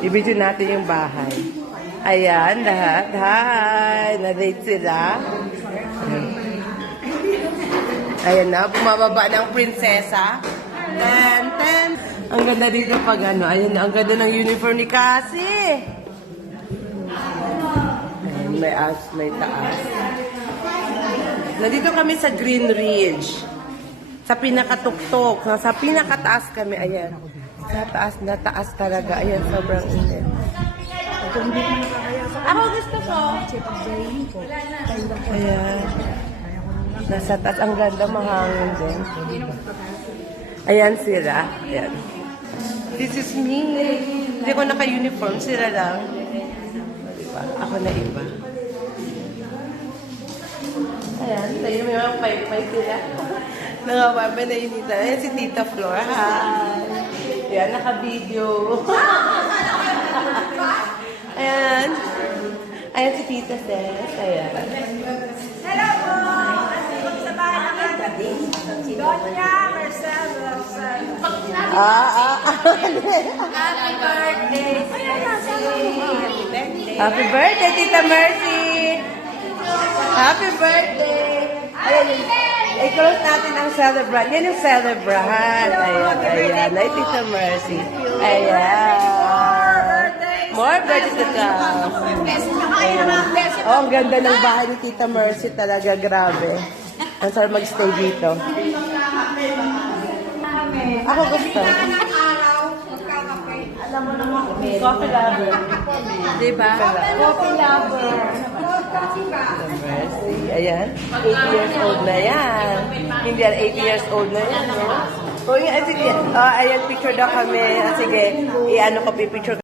I-video natin yung bahay. Ayan, lahat. Hi! Na-date sila. Ayan na, bumababa ng prinsesa. Ten. Ang ganda dito pag ano. Ayan na, ang ganda ng uniform ni Cassie. Ayan, may taas. Nandito kami sa Green Ridge. Sa pinakatuktok. Sa pinakataas kami. Ayan. Na taas talaga. Ayan, sobrang init. Ako gusto ko. Ayan. Nasa taas. Ang ganda, mahangin din. Ayan sila. Ayan. This is me. Hindi ko naka-uniform. Sila lang. Diba? Ako na iba. Ayan. Tayo may mga pay sila. Nangababa na inita. Ayan si Tita Flor. Hi. Ayan, naka-video. Ayan. Ayan si Tita Ses. Ayan. Hello po! Sa bahay naman. Donya Mercedes. Happy birthday! Happy birthday, Tita Mercy! Happy birthday! Ayan, i-close natin ang celebrant. Yan yung celebrant. Ayan. Ay, Tita Mercy. Ayan. More birthdays to come. Oh, ang ganda ng bahay ni Tita Mercy talaga. Grabe. Ang sarap mag-stay dito. Ako gusto. Alam mo naman, Coffee lover. diba? Coffee lover. Mercy. Ayan. 80 years old na yan. Hindi yan, 80 years old na yan. No? O, sige. Ayan, picture daw kami. Sige, i-ano ko, picture